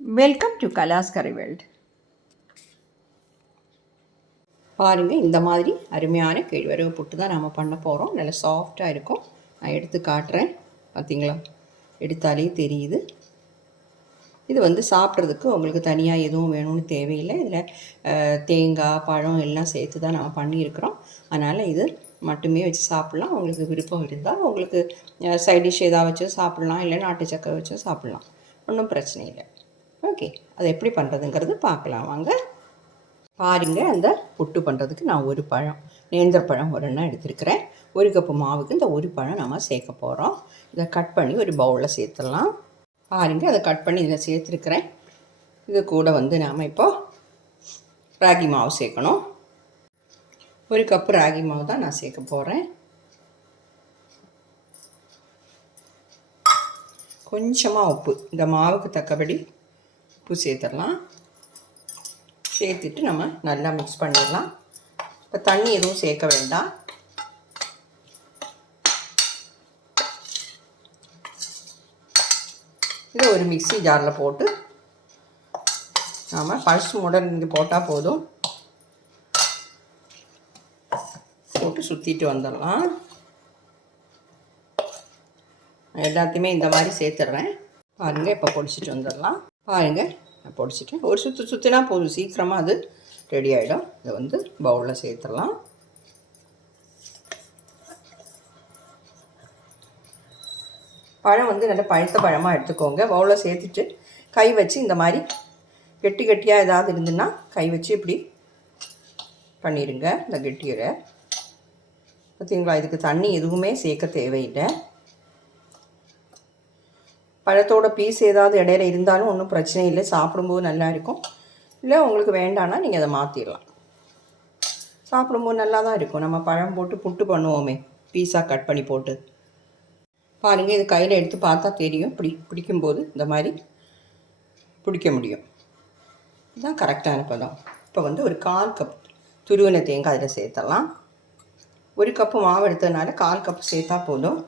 Welcome to கலாஸ் கரை பாருங்கள் இந்த மாதிரி அருமையான கேழ்வரகு புட்டு தான் நம்ம பண்ண போகிறோம் நல்லா சாஃப்டாக இருக்கும். நான் எடுத்து காட்டுறேன். பார்த்தீங்களா எடுத்தாலே தெரியுது. இது வந்து சாப்பிட்றதுக்கு உங்களுக்கு தனியாக எதுவும் வேணும்னு தேவையில்லை. இதில் தேங்காய் பழம் எல்லாம் சேர்த்து தான் நம்ம பண்ணியிருக்கிறோம். அதனால் இது மட்டுமே வச்சு சாப்பிட்லாம். உங்களுக்கு விருப்பம் இருந்தால் உங்களுக்கு சைட் டிஷ் ஏதாவது வச்சு சாப்பிட்லாம். இல்லை நாட்டு சக்கரை வச்சும் சாப்பிட்லாம். ஒன்றும் பிரச்சனை இல்லை. ஓகே. அதை எப்படி பண்ணுறதுங்கிறது பார்க்கலாம். வாங்க. பாருங்க அந்த புட்டு பண்ணுறதுக்கு நான் ஒரு பழம் நேந்திர பழம் ஒரு எண்ணெய் எடுத்துருக்கிறேன். ஒரு கப்பு மாவுக்கு இந்த ஒரு பழம் நம்ம சேர்க்க போகிறோம் இதை கட் பண்ணி ஒரு பவுலில் சேர்த்துடலாம். பாருங்க அதை கட் பண்ணி இதில் சேர்த்துருக்கிறேன். இது கூட வந்து நாம் இப்போ ராகி மாவு சேர்க்கணும். ஒரு கப்பு ராகி மாவு தான் நான் சேர்க்க போகிறேன் கொஞ்சமாக உப்பு. இந்த மாவுக்கு தக்கபடி உப்பு சேர்த்துடலாம். சேர்த்துட்டு நம்ம நல்லா மிக்ஸ் பண்ணிடலாம். இப்போ தண்ணி எதுவும் சேர்க்க வேண்டாம். இதை ஒரு மிக்சி ஜாரில் போட்டு நாம் பல்ஸ் முடல் இங்கே போட்டால் போதும். போட்டு சுற்றிட்டு வந்துடலாம். எல்லாத்தையுமே இந்த மாதிரி சேர்த்துட்றேன் பாருங்கள் இப்போ பொடிச்சிட்டு வந்துடலாம். பாருங்கள் நான் பொடிச்சிட்டேன். ஒரு சுற்று சுற்றினா போதும். சீக்கிரமாக அது ரெடி ஆகிடும் இதை வந்து பவுலில் சேர்த்துடலாம். பழம் வந்து நல்ல பழுத்த பழமாக எடுத்துக்கோங்க. பவுலில் சேர்த்துட்டு கை வச்சு இந்த மாதிரி கெட்டி கெட்டியாக ஏதாவது இருந்துன்னா கை வச்சு இப்படி பண்ணிடுங்க இந்த கெட்டியரை பார்த்தீங்களா? இதுக்கு தண்ணி எதுவுமே சேர்க்க தேவையில்லை. பழத்தோட பீஸ் ஏதாவது இடையில இருந்தாலும் ஒன்றும் பிரச்சனை இல்லை. சாப்பிடும்போது நல்லா இருக்கும். இல்லை உங்களுக்கு வேண்டான்னா நீங்கள் அதை மாற்றிடலாம் சாப்பிடும்போது நல்லா தான் இருக்கும். நம்ம பழம் போட்டு புட்டு பண்ணுவோமே. பீஸாக கட் பண்ணி போட்டு. பாருங்கள் இது கையில் எடுத்து பார்த்தா தெரியும். பிடி பிடிக்கும்போது இந்த மாதிரி பிடிக்க முடியும். இதுதான் கரெக்டான பதம். இப்போ வந்து ஒரு கால் கப் துருவின தேங்காய் அதில் சேர்த்தலாம் ஒரு கப்பு மாவு எடுத்ததுனால கால் கப் சேர்த்தா போதும்.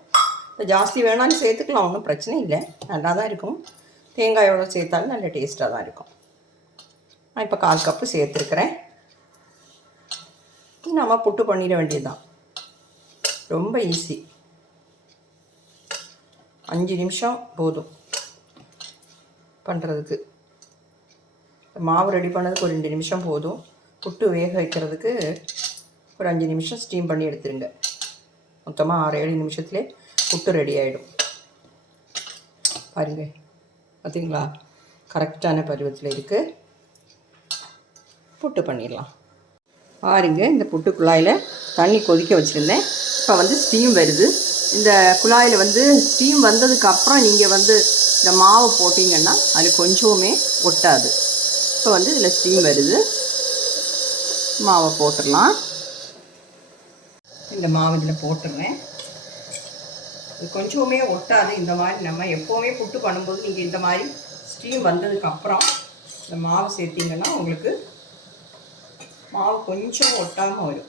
ஜாஸ்தி வேணாலும் சேர்த்துக்கலாம் ஒன்றும் பிரச்சனை இல்லை. நல்லா தான் இருக்கும். தேங்காயோட சேர்த்தாலும் நல்ல டேஸ்ட்டாக தான் இருக்கும். நான் இப்போ கால் கப்பு சேர்த்துருக்குறேன். நம்ம புட்டு பண்ணிட வேண்டியதுதான். ரொம்ப ஈஸி அஞ்சு நிமிஷம் போதும் பண்ணுறதுக்கு மாவு ரெடி பண்ணதுக்கு ஒரு ரெண்டு நிமிஷம் போதும். புட்டு வேக வைக்கிறதுக்கு ஒரு அஞ்சு நிமிஷம் ஸ்டீம் பண்ணி எடுத்துருங்க. மொத்தமாக ஆறு ஏழு நிமிஷத்துலேயே புட்டு ரெடி ஆகிடும் பாருங்க. பார்த்தீங்களா கரெக்டான பருவத்தில் இருக்குது புட்டு பண்ணிடலாம். பாருங்க இந்த புட்டு குழாயில் தண்ணி கொதிக்க வச்சுருந்தேன். இப்போ வந்து ஸ்டீம் வருது. இந்த குழாயில் வந்து ஸ்டீம் வந்ததுக்கப்புறம் நீங்கள் வந்து இந்த மாவை போட்டிங்கன்னா அது கொஞ்சமே ஒட்டாது. இப்போ வந்து இதில் ஸ்டீம் வருது. மாவை போட்டுடலாம். இந்த மாவு இதில் போட்டுடுறேன். கொஞ்சமே ஒட்டாது. இந்த மாதிரி நம்ம எப்போவுமே புட்டு பண்ணும்போது நீங்கள் இந்த மாதிரி ஸ்டீம் வந்ததுக்கப்புறம் இந்த மாவு சேர்த்திங்கன்னா உங்களுக்கு மாவு கொஞ்சம் ஒட்டாமல் வரும்.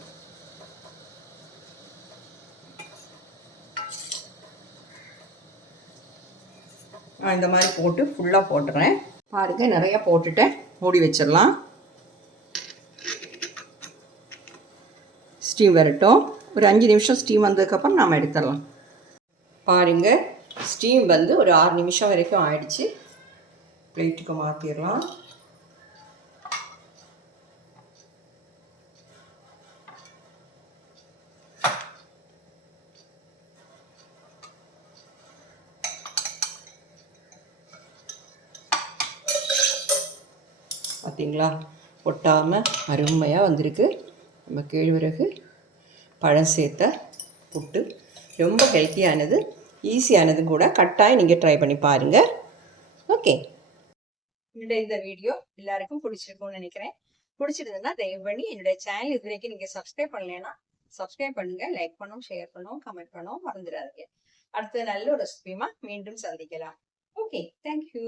நான் இந்த மாதிரி போட்டு ஃபுல்லாக போட்டுறேன். பாருங்க நிறைய போட்டுட்டேன் மூடி வச்சிடலாம். ஸ்டீம் வரட்டும். ஒரு அஞ்சு நிமிஷம் ஸ்டீம் வந்ததுக்கப்புறம் நாம் எடுத்துடலாம். பாருங்க. ஸ்டீம் வந்து ஒரு ஆறு நிமிஷம் வரைக்கும் ஆயிடுச்சு. பிளேட்டுக்கு மாற்றிடலாம் பார்த்தீங்களா ஒட்டாமல் அருமையாக வந்திருக்கு. நம்ம கேழ்வரகு பழம் சேர்த்த புட்டு. ரொம்ப ஹெல்த்தியானது ஈஸியானது கூட கட்டாயம் நீங்கள் ட்ரை பண்ணி பாருங்கள் ஓகே என்னுடைய இந்த வீடியோ எல்லாருக்கும் பிடிச்சிருக்கும்னு நினைக்கிறேன். பிடிச்சிருந்ததுன்னா தயவு பண்ணி என்னுடைய சேனல் இது வரைக்கும் நீங்கள் சப்ஸ்கிரைப் பண்ணலைன்னா சப்ஸ்கிரைப் பண்ணுங்க லைக் பண்ணும் ஷேர் பண்ணும் கமெண்ட் பண்ணும் மறந்துடாதீங்க. அடுத்த நல்ல ஒரு ரெசிபியுமா மீண்டும் சந்திக்கலாம். Okay thank you